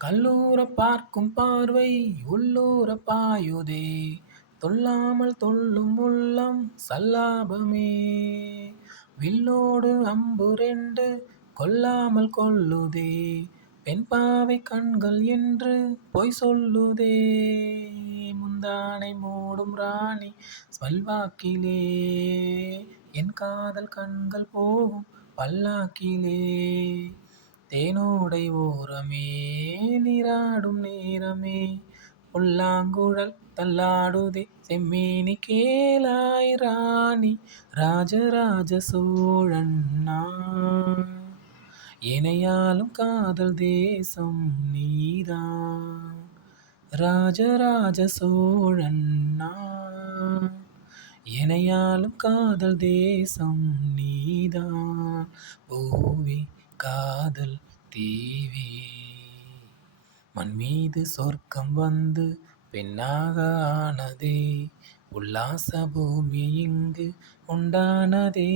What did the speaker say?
கல்லூரப் பார்க்கும் பார்வை உள்ளூரப் பாயுதே. தொல்லாமல் தொல்லும் உள்ளம் சல்லாபமே. வில்லோடு அம்பு 2 கொல்லாமல் கொல்லுதே. பெண்பாவை கண்கள் என்று பொய் சொல்லுதே. முந்தானை மூடும் ராணி பல்வாக்கிலே. என் காதல் கண்கள் போகும் பல்லாக்கிலே. தேனோடை ஓரமே நீராடும் நேரமே. புல்லாங்குழல் தள்ளாடுதே செம்மேனி கேளாய் ராணி. ராஜராஜ சோழன் நான். எனையாளும் காதல் தேசம் நீதான். ராஜராஜ சோழன் நான். எனையாளும் காதல் தேசம் நீதான். பூவே காதல் தீவே. மண்மீது சொர்க்கம் வந்து பெண்ணாக ஆனதே. உல்லாச பூமி இங்கு உண்டானதே.